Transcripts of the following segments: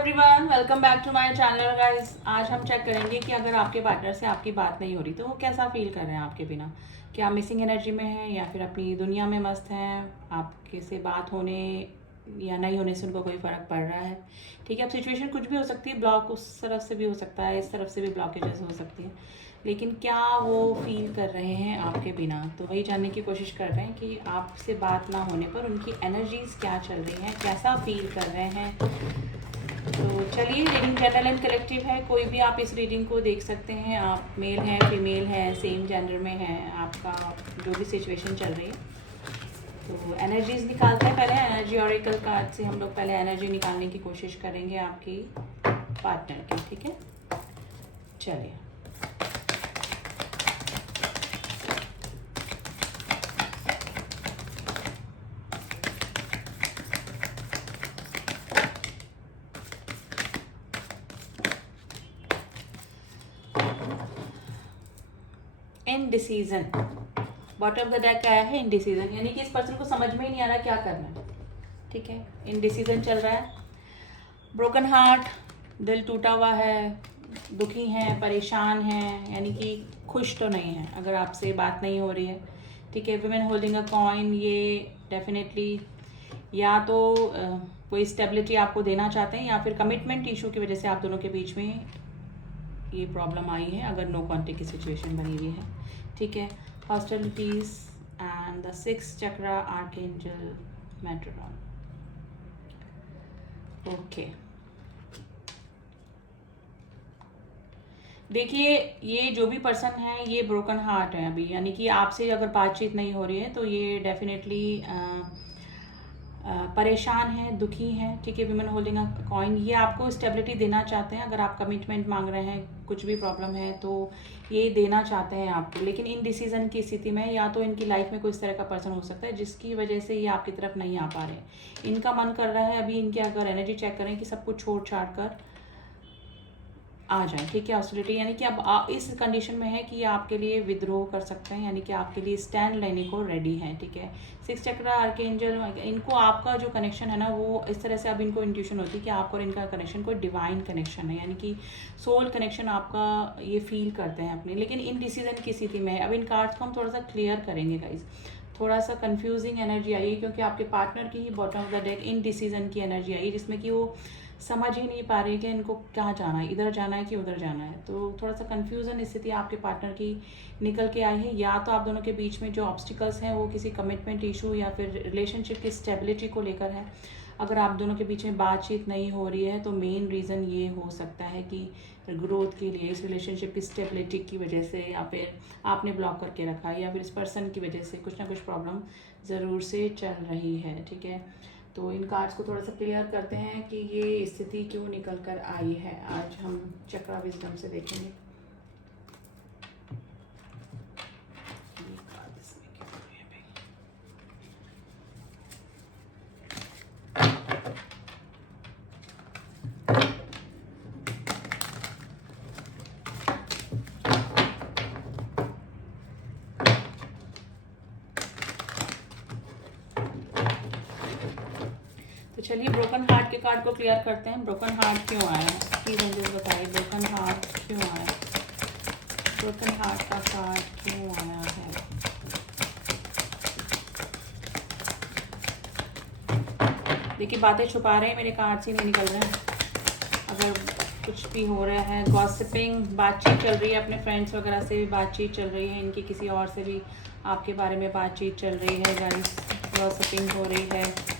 Everyone, welcome back to my channel guys. आज हम check करेंगे कि अगर आपके पार्टनर से आपकी बात नहीं हो रही तो वो कैसा फील कर रहे हैं आपके बिना। क्या मिसिंग एनर्जी में है या फिर अपनी दुनिया में मस्त हैं, आपके से बात होने या नहीं होने से उनको कोई फ़र्क पड़ रहा है। ठीक है, अब सिचुएशन कुछ भी हो सकती है, ब्लॉक उस तरफ से भी हो सकता है, इस तरफ से भी ब्लॉकेजेस हो सकती है, लेकिन क्या वो फील कर रहे हैं आपके बिना, तो वही जानने की कोशिश कर रहे हैं कि आपसे बात ना होने पर उनकी एनर्जीज़ क्या चल रही हैं, कैसा फील कर रहे हैं। तो चलिए, रीडिंग जनरल एंड कलेक्टिव है, कोई भी आप इस रीडिंग को देख सकते हैं। आप मेल हैं, फीमेल हैं, सेम जेंडर में हैं, आपका जो भी सिचुएशन चल रही है। तो एनर्जीज निकालते हैं पहले। एनर्जी ऑरेकल कार्ड से हम लोग पहले एनर्जी निकालने की कोशिश करेंगे आपकी पार्टनर की। ठीक है, चलिए। Indecision, bottom of the deck आया है इनडिसीजन, यानी कि इस पर्सन को समझ में ही नहीं आ रहा क्या करना है। ठीक है, इनडिसीजन चल रहा है। ब्रोकन हार्ट, दिल टूटा हुआ है, दुखी हैं, परेशान हैं, यानी कि खुश तो नहीं है अगर आपसे बात नहीं हो रही है। ठीक है, वुमेन होल्डिंग अ कॉइन, ये डेफिनेटली या तो कोई स्टेबिलिटी आपको देना चाहते हैं या फिर कमिटमेंट इशू की वजह से आप दोनों के बीच में ये प्रॉब्लम आई है, अगर नो कॉन्टेक्ट की सिचुएशन बनी हुई है। ठीक है, hostilities and the 6 chakra archangel matron. Okay, देखिए, ये जो भी पर्सन है ये ब्रोकन हार्ट है अभी, यानी कि आपसे अगर बातचीत नहीं हो रही है तो ये डेफिनेटली परेशान है, दुखी हैं। ठीक है, विमेन होल्डिंग अ कॉइन, ये आपको स्टेबिलिटी देना चाहते हैं। अगर आप कमिटमेंट मांग रहे हैं, कुछ भी प्रॉब्लम है तो ये देना चाहते हैं आपको, लेकिन इन डिसीजन की स्थिति में या तो इनकी लाइफ में कोई इस तरह का पर्सन हो सकता है जिसकी वजह से ये आपकी तरफ नहीं आ पा रहे हैं। इनका मन कर रहा है अभी, इनके अगर एनर्जी चेक करें कि सब कुछ छोड़ छाड़ कर आ जाए। ठीक है, हॉस्टिलिटी, यानी कि अब इस कंडीशन में है कि ये आपके लिए विद्रोह कर सकते हैं, यानी कि आपके लिए स्टैंड लेने को रेडी हैं। ठीक है, 6 चक्रा आर्कएंजल, इनको आपका जो कनेक्शन है ना, वो इस तरह से अब इनको इंट्यूशन होती है कि आपका और इनका कनेक्शन कोई डिवाइन कनेक्शन है, यानी कि सोल कनेक्शन आपका ये फील करते हैं अपने, लेकिन इन डिसीजन की स्थिति में है। अब इन कार्ड्स को हम थोड़ा सा क्लियर करेंगे गाइज। थोड़ा सा कंफ्यूजिंग एनर्जी आई है क्योंकि आपके पार्टनर की ही bottom of the deck in decision की एनर्जी आई, जिसमें कि वो समझ ही नहीं पा रही कि इनको क्या जाना है, इधर जाना है कि उधर जाना है। तो थोड़ा सा कन्फ्यूज़न स्थिति आपके पार्टनर की निकल के आई है। या तो आप दोनों के बीच में जो ऑब्स्टिकल्स हैं वो किसी कमिटमेंट इशू या फिर रिलेशनशिप की स्टेबिलिटी को लेकर है। अगर आप दोनों के बीच में बातचीत नहीं हो रही है तो मेन रीज़न ये हो सकता है कि ग्रोथ के लिए, इस रिलेशनशिप की स्टेबिलिटी की वजह से, या फिर आपने ब्लॉक करके रखा है, या फिर इस पर्सन की वजह से कुछ ना कुछ प्रॉब्लम ज़रूर से चल रही है। ठीक है, तो इन कार्ड्स को थोड़ा सा क्लियर करते हैं कि ये स्थिति क्यों निकल कर आई है। आज हम चक्रा विजडम से देखेंगे ये कार्ड इसमें क्यों है भाई। तो चलिए, ब्रोकन हार्ट के कार्ड को क्लियर करते हैं। ब्रोकन हार्ट क्यों आया है, प्लीज मुझे बताइए, ब्रोकन हार्ट क्यों आया, ब्रोकन हार्ट का कार्ड क्यों आया है। देखिए, बातें छुपा रहे हैं, मेरे कार्ड्स ही नहीं निकल रहे हैं। अगर कुछ भी हो रहा है, गॉसिपिंग, बातचीत चल रही है, अपने फ्रेंड्स वगैरह से भी बातचीत चल रही है, इनकी किसी और से भी आपके बारे में बातचीत चल रही है गाइस, गॉसिपिंग हो रही है।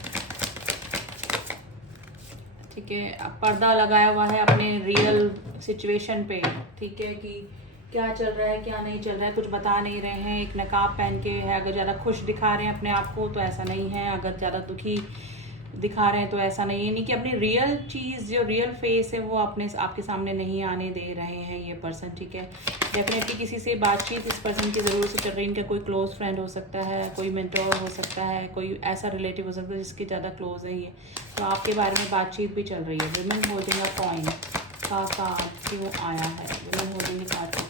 ठीक है, अब पर्दा लगाया हुआ है अपने रियल सिचुएशन पे। ठीक है, कि क्या चल रहा है क्या नहीं चल रहा है, कुछ बता नहीं रहे हैं, एक नकाब पहन के है। अगर ज़्यादा खुश दिखा रहे हैं अपने आप को तो ऐसा नहीं है, अगर ज़्यादा दुखी दिखा रहे हैं तो ऐसा नहीं है, नहीं कि अपनी रियल चीज़, जो रियल फेस है वो अपने आपके सामने नहीं आने दे रहे हैं ये पर्सन। ठीक है, डेफिनेटली किसी से बातचीत इस पर्सन की ज़रूर से चल रही है। इनका कोई क्लोज फ्रेंड हो सकता है, कोई मेंटोर हो सकता है, कोई ऐसा रिलेटिव हो सकता है जिसके ज़्यादा क्लोज है ये, तो आपके बारे में बातचीत भी चल रही है। वुमेन होल्डिंग अ कॉइन का कार्ड क्यों आया है, वुमेन होल्डिंग अ कार्ड को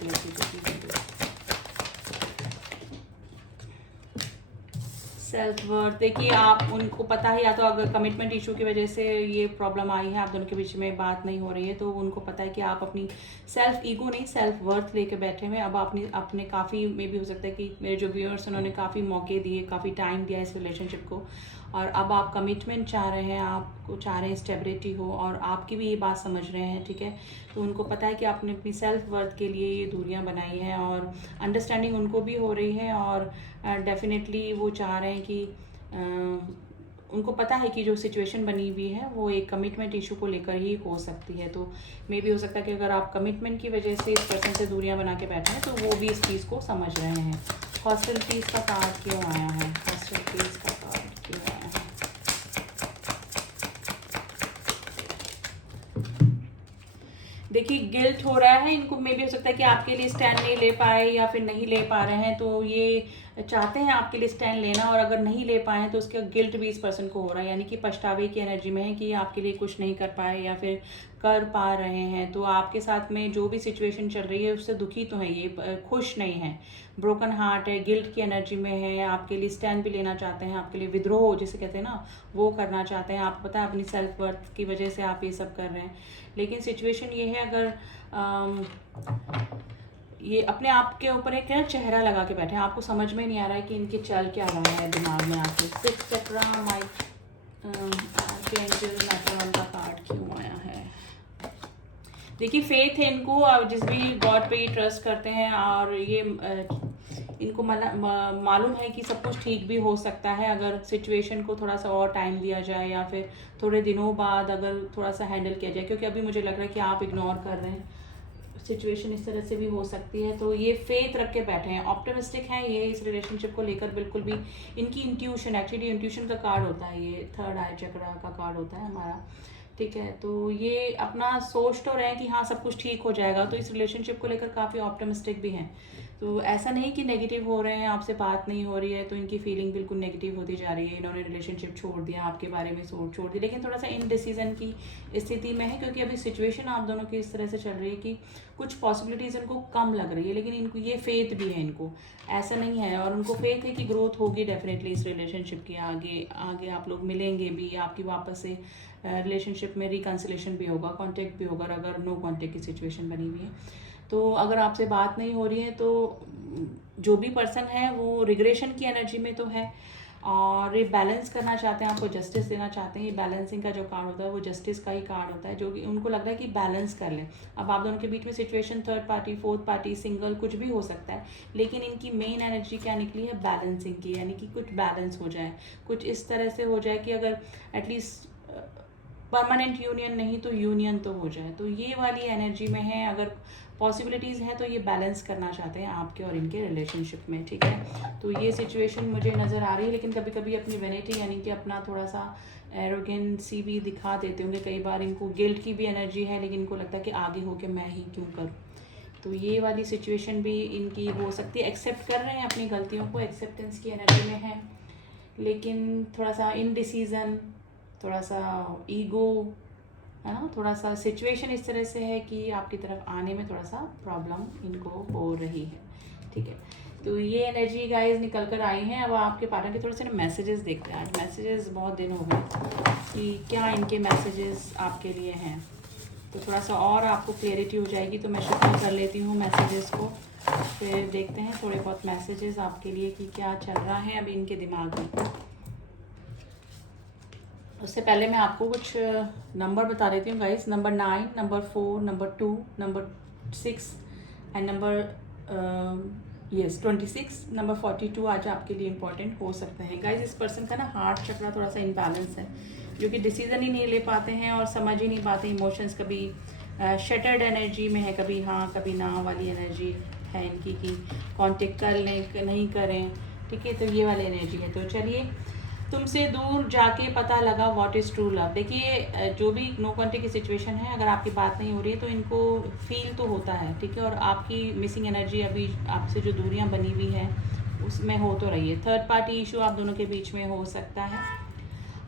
सेल्फ वर्थ, देखिए आप उनको पता है, या तो अगर कमिटमेंट इशू की वजह से ये प्रॉब्लम आई है, आप दोनों के बीच में बात नहीं हो रही है, तो उनको पता है कि आप अपनी सेल्फ ईगो नहीं सेल्फ वर्थ लेके बैठे हुए। अब अपने काफ़ी मे भी हो सकता है कि मेरे जो व्यूअर्स उन्होंने काफ़ी मौके दिए, काफ़ी टाइम दिया इस रिलेशनशिप को, और अब आप कमिटमेंट चाह रहे हैं, आपको चाह रहे हैं स्टेबिलिटी हो, और आपकी भी ये बात समझ रहे हैं, ठीक है। तो उनको पता है कि आपने अपनी सेल्फ वर्थ के लिए ये दूरियां बनाई हैं, और अंडरस्टैंडिंग उनको भी हो रही है, और डेफिनेटली वो चाह रहे हैं कि उनको पता है कि जो सिचुएशन बनी हुई है वो एक कमिटमेंट इशू को लेकर ही हो सकती है। तो मे भी हो सकता है कि अगर आप कमिटमेंट की वजह से इस पर्सन से दूरियां बना के बैठे हैं, तो वो भी इस चीज़ को समझ रहे हैं। हॉस्टिलिटीज का कार्ड क्यों आया है? हॉस्टिलिटीज का कार्ड क्यों आया है? देखिए गिल्ट हो रहा है इनको, मे भी हो सकता है कि आपके लिए स्टैंड नहीं ले पाए या फिर नहीं ले पा रहे हैं, तो ये चाहते हैं आपके लिए स्टैंड लेना, और अगर नहीं ले पाए हैं तो उसका गिल्ट भी इस पर्सन को हो रहा है, यानी कि पछतावे की एनर्जी में है कि आपके लिए कुछ नहीं कर पाए या फिर कर पा रहे हैं। तो आपके साथ में जो भी सिचुएशन चल रही है उससे दुखी तो है, ये खुश नहीं है, ब्रोकन हार्ट है, गिल्ट की एनर्जी में है, आपके लिए स्टैंड भी लेना चाहते हैं, आपके लिए विद्रोह जिसे कहते हैं ना वो करना चाहते हैं। आपको पता है अपनी सेल्फ वर्थ की वजह से आप ये सब कर रहे हैं, लेकिन सिचुएशन ये है, अगर ये अपने आप के ऊपर एक चेहरा लगा के बैठे हैं, आपको समझ में नहीं आ रहा है कि इनके चल क्या रहा है दिमाग में आके। 6 चक्रा आर्कएंजल मैटरन का कार्ड क्यों आया है? देखिए फेथ है इनको, और जिस भी गॉड पे ये ट्रस्ट करते हैं, और ये इनको मालूम है कि सब कुछ ठीक भी हो सकता है अगर सिचुएशन को थोड़ा सा और टाइम दिया जाए, या फिर थोड़े दिनों बाद अगर थोड़ा सा हैंडल किया जाए, क्योंकि अभी मुझे लग रहा है कि आप इग्नोर कर रहे हैं, सिचुएशन इस तरह से भी हो सकती है। तो ये फेथ रख के बैठे हैं, ऑप्टिमिस्टिक हैं ये इस रिलेशनशिप को लेकर, बिल्कुल भी इनकी इंट्यूशन, एक्चुअली इंट्यूशन का कार्ड होता है ये, थर्ड आई चक्रा का कार्ड होता है हमारा, ठीक है। तो ये अपना सोच तो रहे हैं कि हाँ सब कुछ ठीक हो जाएगा, तो इस रिलेशनशिप को लेकर काफ़ी ऑप्टिमिस्टिक भी हैं। तो ऐसा नहीं कि नेगेटिव हो रहे हैं, आपसे बात नहीं हो रही है तो इनकी फीलिंग बिल्कुल नेगेटिव होती जा रही है, इन्होंने रिलेशनशिप छोड़ दिया, आपके बारे में सोच छोड़ दी, लेकिन थोड़ा सा इनडिसीजन की स्थिति में है, क्योंकि अभी सिचुएशन आप दोनों की इस तरह से चल रही है कि कुछ पॉसिबिलिटीज़ इनको कम लग रही है, लेकिन इनको ये फेथ भी है, इनको ऐसा नहीं है, और उनको फेथ है कि ग्रोथ होगी डेफिनेटली इस रिलेशनशिप की, आगे आगे आप लोग मिलेंगे भी, आपकी वापस से रिलेशनशिप में रिकन्सिलेशन भी होगा, कांटेक्ट भी होगा, अगर नो कांटेक्ट की सिचुएशन बनी हुई है। तो अगर आपसे बात नहीं हो रही है तो जो भी पर्सन है वो रिग्रेशन की एनर्जी में तो है, और ये बैलेंस करना चाहते हैं, आपको जस्टिस देना चाहते हैं। ये बैलेंसिंग का जो कार्ड होता है वो जस्टिस का ही कार्ड होता है, जो कि उनको लग रहा है कि बैलेंस कर लें। अब आप दोनों के बीच में situation third party, fourth party, single कुछ भी हो सकता है, लेकिन इनकी मेन एनर्जी क्या निकली है? बैलेंसिंग की, यानी कि कुछ बैलेंस हो जाए, कुछ इस तरह से हो जाए कि अगर एटलीस्ट परमानेंट यूनियन नहीं तो यूनियन तो हो जाए। तो ये वाली एनर्जी में है, अगर पॉसिबिलिटीज़ हैं तो ये बैलेंस करना चाहते हैं आपके और इनके रिलेशनशिप में, ठीक है। तो ये सिचुएशन मुझे नज़र आ रही है, लेकिन कभी कभी अपनी वेनिटी यानी कि अपना थोड़ा सा एरोगेंसी भी दिखा देते होंगे कई बार, इनको गिल्ट की भी एनर्जी है, लेकिन इनको लगता है कि आगे हो के मैं ही क्यों करूँ। तो ये वाली सिचुएशन भी इनकी हो सकती है, एक्सेप्ट कर रहे हैं अपनी गलतियों को, एक्सेप्टेंस की एनर्जी में है, लेकिन थोड़ा सा इनडिसीजन, थोड़ा सा ईगो है ना, थोड़ा सा सिचुएशन इस तरह से है कि आपकी तरफ आने में थोड़ा सा प्रॉब्लम इनको हो रही है, ठीक है। तो ये एनर्जी गाइस निकल कर आई हैं। अब आपके पार्टनर के थोड़े से ना मैसेजेस देखते हैं, आज मैसेजेस बहुत दिन हो गए कि क्या इनके मैसेजेस आपके लिए हैं, तो थोड़ा सा और आपको क्लियरिटी हो जाएगी। तो मैं शफल कर लेती हूँ मैसेजेस को, फिर देखते हैं थोड़े बहुत मैसेजेस आपके लिए कि क्या चल रहा है अभी इनके दिमाग में। उससे पहले मैं आपको कुछ नंबर बता देती हूँ guys. Number 9, number 4, number 2, number 6 and number 26, number 42 आज आपके लिए इम्पॉर्टेंट हो सकते हैं गाइस। इस पर्सन का ना हार्ट चक्रा थोड़ा सा इम्बैलेंस है, जो कि डिसीजन ही नहीं ले पाते हैं और समझ ही नहीं पाते इमोशंस, कभी शटर्ड एनर्जी में है, कभी हाँ कभी ना वाली एनर्जी है इनकी, कि कांटेक्ट कर लें नहीं करें, ठीक है। तो ये वाली एनर्जी है। तो चलिए, तुमसे दूर जाके पता लगा व्हाट इज़ ट्रू लव। देखिए जो भी नो कांटेक्ट की सिचुएशन है, अगर आपकी बात नहीं हो रही है तो इनको फील तो होता है, ठीक है, और आपकी मिसिंग एनर्जी अभी आपसे जो दूरियां बनी हुई है उसमें हो तो रही है। थर्ड पार्टी इशू आप दोनों के बीच में हो सकता है।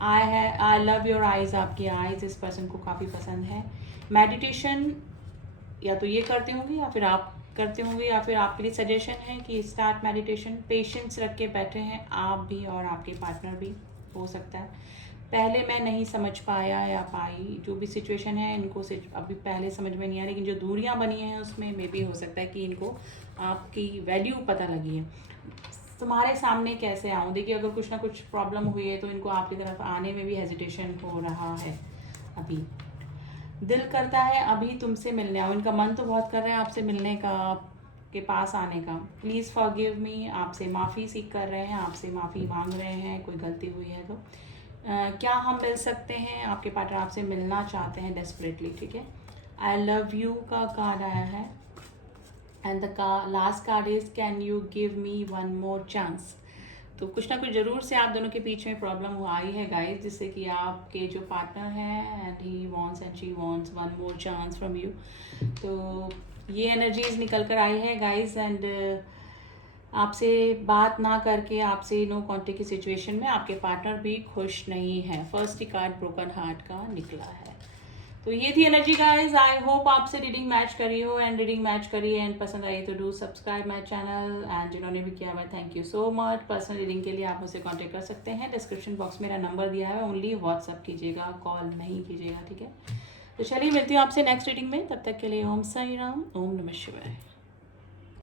आई लव योर आइज़, आपकी आइज़ इस पर्सन को काफ़ी पसंद है। मेडिटेशन या तो ये करते होंगे या फिर आप करते होंगे, या फिर आपके लिए सजेशन है कि स्टार्ट मेडिटेशन। पेशेंस रख के बैठे हैं आप भी और आपके पार्टनर भी, हो सकता है पहले मैं नहीं समझ पाया या पाई, जो भी सिचुएशन है इनको अभी पहले समझ में नहीं आया, लेकिन जो दूरियां बनी हैं उसमें मे भी हो सकता है कि इनको आपकी वैल्यू पता लगी है। तुम्हारे सामने कैसे आऊँ, देखिए अगर कुछ ना कुछ प्रॉब्लम हुई है तो इनको आपकी तरफ आने में भी हेजिटेशन हो रहा है। अभी दिल करता है अभी तुमसे मिलने आओ, इनका मन तो बहुत कर रहा है आपसे मिलने का, आपके पास आने का। प्लीज़ फॉरगिव मी, आपसे माफ़ी सीख कर रहे हैं, आपसे माफ़ी मांग रहे हैं, कोई गलती हुई है तो। क्या हम मिल सकते हैं, आपके पार्टनर आपसे मिलना चाहते हैं डेस्परेटली, ठीक है। आई लव यू का कार्ड आया है, and the last card is can you give me one more chance. तो कुछ ना कुछ ज़रूर से आप दोनों के बीच में प्रॉब्लम आई है गाइस, जिससे कि आपके जो पार्टनर हैं and he wants and she wants one more chance from you. तो ये एनर्जीज निकल कर आई है गाइस, एंड आपसे बात ना करके, आपसे नो कॉन्टेक्ट की सिचुएशन में आपके पार्टनर भी खुश नहीं है। फर्स्ट ही कार्ड ब्रोकन हार्ट का निकला है। तो ये थी एनर्जी गाइज। आई होप आपसे रीडिंग मैच करी हो, एंड रीडिंग मैच करी एंड पसंद आई तो do subscribe my channel, and जिन्होंने भी किया हुआ thank you so much. Personal reading के लिए आप मुझसे कांटेक्ट कर सकते हैं, डिस्क्रिप्शन बॉक्स में मेरा नंबर दिया है, ओनली व्हाट्सअप कीजिएगा, कॉल नहीं कीजिएगा, ठीक है। तो चलिए मिलती हूँ आपसे नेक्स्ट रीडिंग में, तब तक के लिए ओम साई राम, ओम नमः शिवाय।